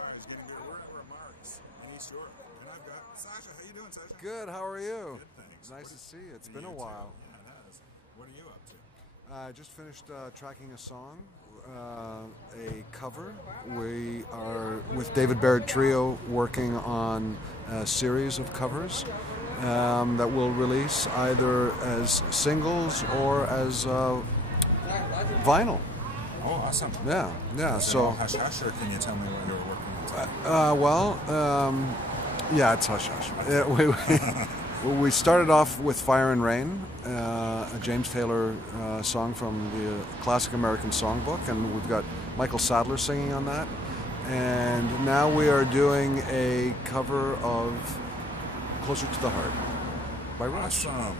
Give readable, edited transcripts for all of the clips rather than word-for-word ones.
bars getting good. We're at Remarks in East York, and I've got Sascha. How you doing, Sascha? Good. How are you? Good, thanks. Nice to see you. It's been a while. Yeah, it has. What are you up to? I just finished tracking a song, a cover. We are with David Barrett Trio working on a series of covers that we'll release either as singles or as vinyl. Oh, awesome. Yeah, yeah. So, hush hush, or can you tell me what you're working on? Yeah, it's hush hush. We started off with Fire and Rain, a James Taylor song from the Classic American Songbook, and we've got Michael Sadler singing on that. And now we are doing a cover of Closer to the Heart by Rush. Awesome.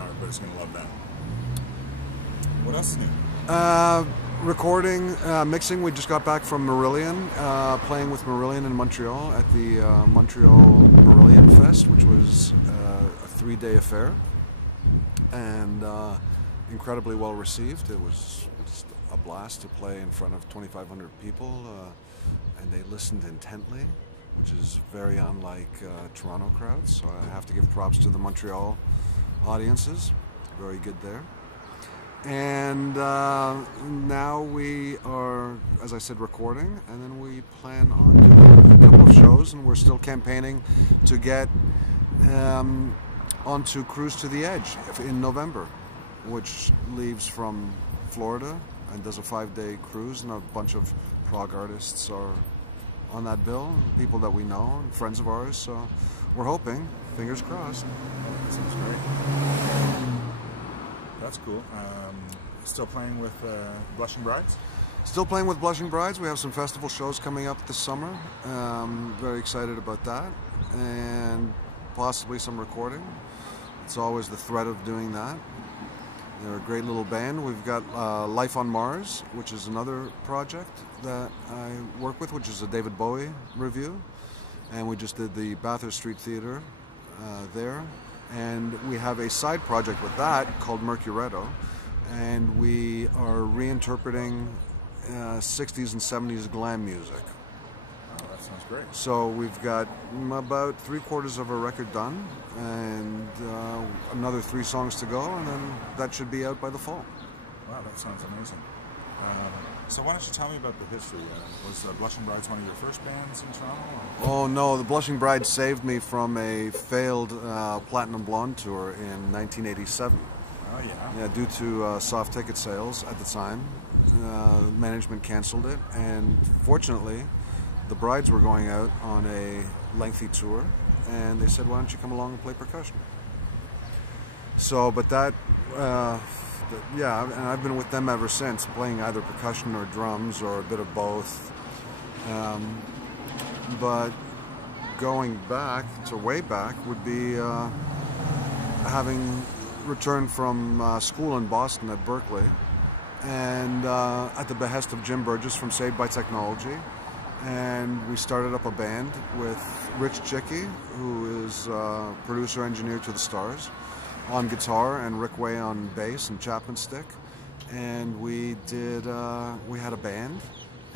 Everybody's going to love that. What else is new? Recording, mixing. We just got back from Marillion, playing with Marillion in Montreal at the Montreal Marillion Fest, which was a 3-day affair, and incredibly well received. It was just a blast to play in front of 2,500 people, and they listened intently, which is very unlike Toronto crowds. So I have to give props to the Montreal audiences. Very good there. And now we are, as I said, recording, and then we plan on doing a couple of shows, and we're still campaigning to get onto Cruise to the Edge in November, which leaves from Florida and does a 5-day cruise, and a bunch of prog artists are on that bill, people that we know, and friends of ours, so we're hoping, fingers crossed. That sounds great. That's cool. Still playing with Blushing Brides? Still playing with Blushing Brides. We have some festival shows coming up this summer. Very excited about that. And possibly some recording. It's always the threat of doing that. They're a great little band. We've got Life on Mars, which is another project that I work with, which is a David Bowie review. And we just did the Bathurst Street Theatre there. And we have a side project with that called Mercuretto, and we are reinterpreting 60s and 70s glam music. Oh, that sounds great. So we've got about 3/4 of a record done, and another 3 songs to go, and then that should be out by the fall. Wow, that sounds amazing. So why don't you tell me about the history? Was Blushing Brides one of your first bands in Toronto? Or? Oh no, the Blushing Bride saved me from a failed Platinum Blonde tour in 1987. Oh yeah? Yeah, due to soft ticket sales at the time. Management canceled it, and fortunately the Brides were going out on a lengthy tour, and they said, why don't you come along and play percussion? So, but that... yeah, and I've been with them ever since, playing either percussion or drums or a bit of both. But going back to way back would be having returned from school in Boston at Berkeley, and at the behest of Jim Burgess from Saved by Technology, and we started up a band with Rich Chicky, who is producer engineer to the Stars, on guitar, and Rick Way on bass and Chapman stick, and we had a band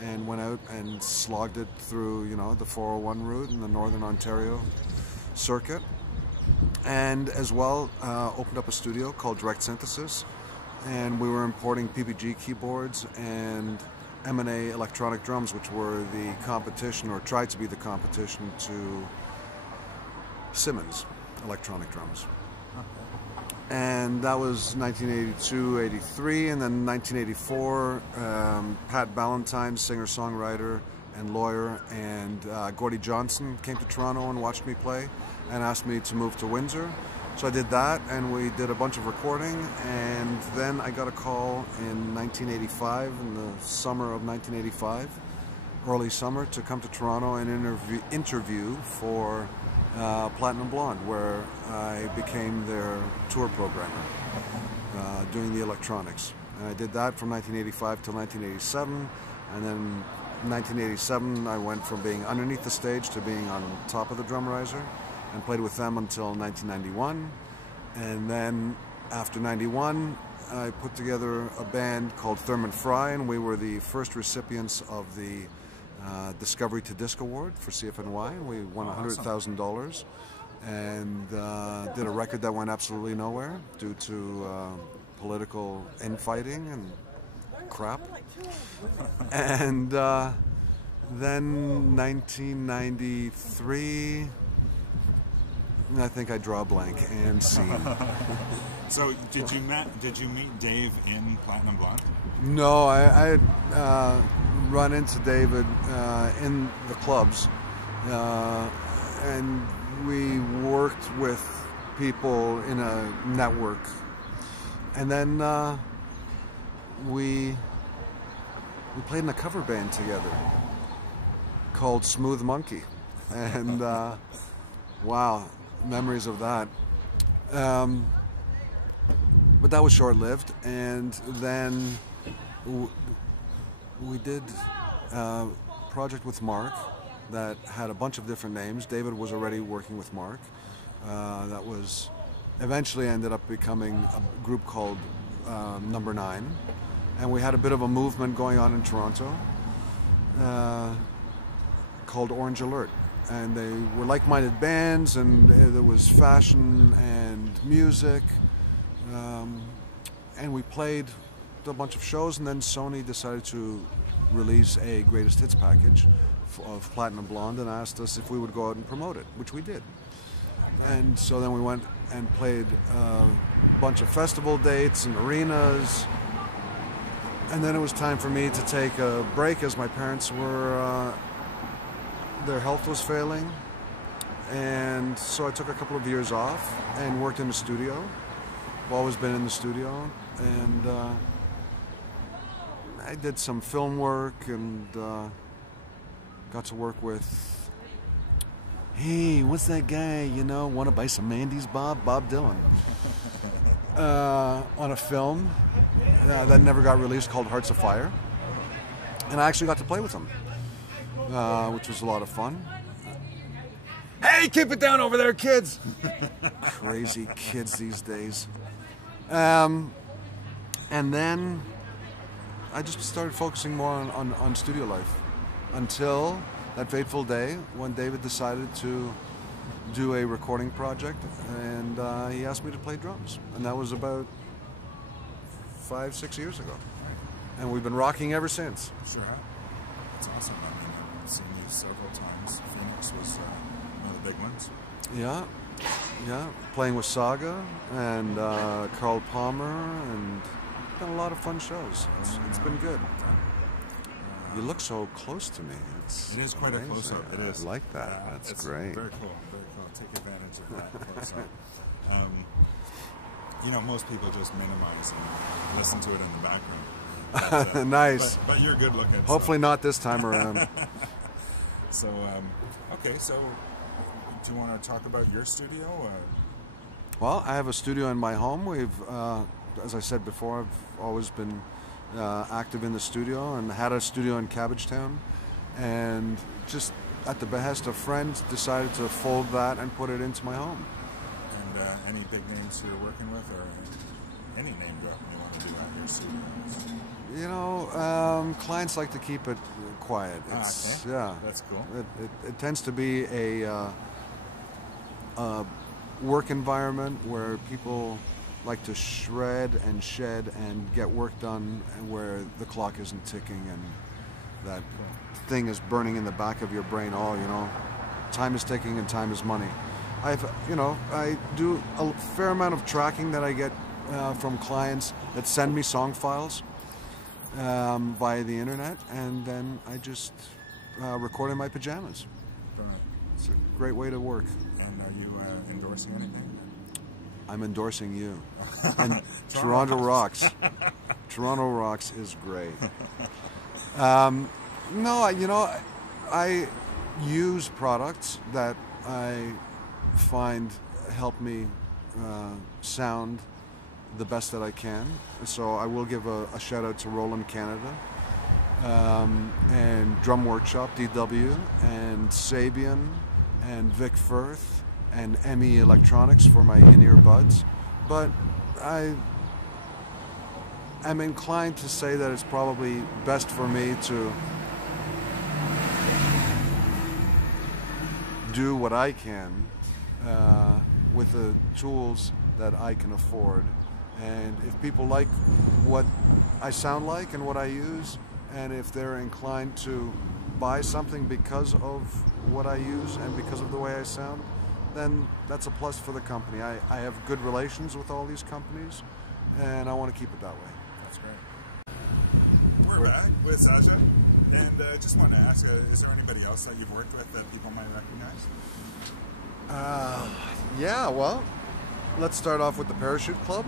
and went out and slogged it through, you know, the 401 route in the Northern Ontario circuit, and as well opened up a studio called Direct Synthesis, and we were importing PPG keyboards and M&A electronic drums, which were the competition, or tried to be the competition, to Simmons electronic drums. And that was 1982, 83, and then 1984, Pat Ballantyne, singer-songwriter and lawyer, and Gordie Johnson came to Toronto and watched me play and asked me to move to Windsor. So I did that, and we did a bunch of recording, and then I got a call in 1985, in the summer of 1985, early summer, to come to Toronto and interview for Platinum Blonde, where I became their tour programmer, doing the electronics. And I did that from 1985 till 1987, and then in 1987 I went from being underneath the stage to being on top of the drum riser, and played with them until 1991. And then after 91, I put together a band called Thurman Fry, and we were the first recipients of the Discovery to Disc Award for CFNY, and we won $100,000, and did a record that went absolutely nowhere due to political infighting and crap. And then 1993, I think I draw a blank, and scene. So did you meet Dave in Platinum Blonde? No, I had run into David in the clubs, and we worked with people in a network, and then we played in a cover band together called Smooth Monkey, and wow, memories of that. But that was short-lived, and then we did a project with Mark that had a bunch of different names. David was already working with Mark. That was eventually ended up becoming a group called Number 9, and we had a bit of a movement going on in Toronto called Orange Alert, and they were like-minded bands, and there was fashion and music, and we played a bunch of shows, and then Sony decided to release a greatest hits package of Platinum Blonde and asked us if we would go out and promote it, which we did. And so then we went and played a bunch of festival dates and arenas, and then it was time for me to take a break as my parents were their health was failing, and so I took a couple of years off and worked in the studio. I've always been in the studio, and I did some film work and got to work with, hey, what's that guy, you know, want to buy some Mandy's, Bob Dylan, on a film that never got released called Hearts of Fire, and I actually got to play with him, which was a lot of fun. Hey, keep it down over there, kids! Crazy kids these days. And then I just started focusing more on studio life until that fateful day when David decided to do a recording project, and he asked me to play drums, and that was about 5-6 years ago, and we've been rocking ever since. Sure. That's awesome. I mean, I've seen these several times. Phoenix was one of the big ones. Yeah, playing with Saga and Carl Palmer, and done a lot of fun shows. It's been good. You look so close to me. It is quite amazing. A close-up. It is. I like that. That's great. Very cool. Very cool. Take advantage of that close-up. You know, most people just minimize and listen to it in the background. But, nice. But you're good looking. Hopefully not this time around. So, okay. So, do you want to talk about your studio? Well, I have a studio in my home. We've, as I said before, I've always been active in the studio and had a studio in Cabbagetown, and just at the behest of friends decided to fold that and put it into my home. And any big names you're working with, or any name drop you want to do at your studio? You know, clients like to keep it quiet. It's, okay. Yeah, that's cool. It tends to be a work environment where people like to shred and shed and get work done, and where the clock isn't ticking and that thing is burning in the back of your brain. Oh, you know, time is ticking and time is money. I do a fair amount of tracking that I get from clients that send me song files via the internet, and then I just record in my pajamas. It's a great way to work. And are you endorsing anything? I'm endorsing you. And Toronto rocks. Toronto rocks is great. No, you know, I use products that I find help me sound the best that I can. So I will give a shout out to Roland Canada, and Drum Workshop, DW, and Sabian, and Vic Firth, and ME Electronics for my in-ear buds. But I am inclined to say that it's probably best for me to do what I can with the tools that I can afford. And if people like what I sound like and what I use, and if they're inclined to buy something because of what I use and because of the way I sound, then that's a plus for the company. I have good relations with all these companies, and I want to keep it that way. That's great. We're back with Sascha, and just want to ask, is there anybody else that you've worked with that people might recognize? Yeah, well, let's start off with the Parachute Club.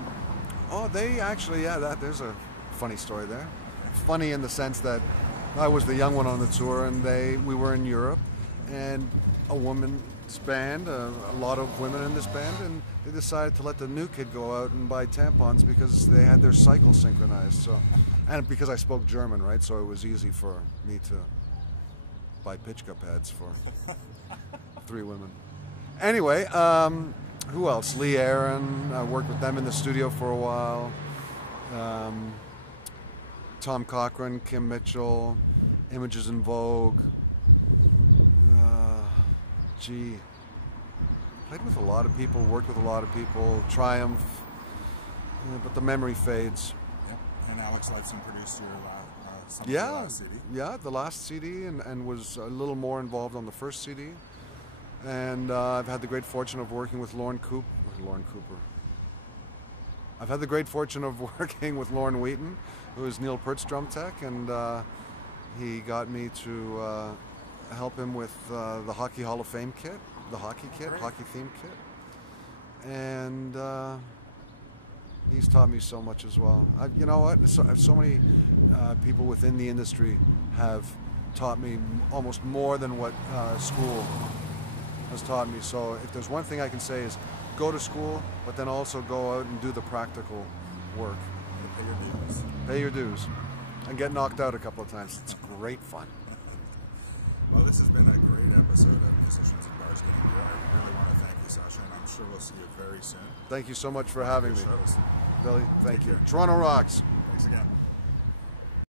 Oh, they actually, there's a funny story there. Funny in the sense that I was the young one on the tour, and we were in Europe, and a woman's band, a lot of women in this band, and they decided to let the new kid go out and buy tampons because they had their cycle synchronized. So, and because I spoke German, right, so it was easy for me to buy Pitchka pads for 3 women. Anyway, who else? Lee Aaron. I worked with them in the studio for a while. Tom Cochran, Kim Mitchell, Images in Vogue. Played with a lot of people, worked with a lot of people. Triumph, but the memory fades. Yep. And Alex Lutson produced your last CD. Yeah, the last CD, and was a little more involved on the first CD. And I've had the great fortune of working with Lorne Cooper. I've had the great fortune of working with Lorne Wheaton, who is Neil Peart's drum tech, and he got me to help him with the Hockey Hall of Fame kit, the hockey kit, hockey theme kit. And he's taught me so much as well. You know what? So many people within the industry have taught me almost more than what school has taught me. So if there's one thing I can say is go to school, but then also go out and do the practical work. Pay your dues. Pay your dues. And get knocked out a couple of times. It's great fun. Well, this has been a great episode of Musicians and Bars Getting Beer. I really want to thank you, Sascha, and I'm sure we'll see you very soon. Thank you so much for having me. Shows. Billy, thank you. Toronto rocks. Thanks again.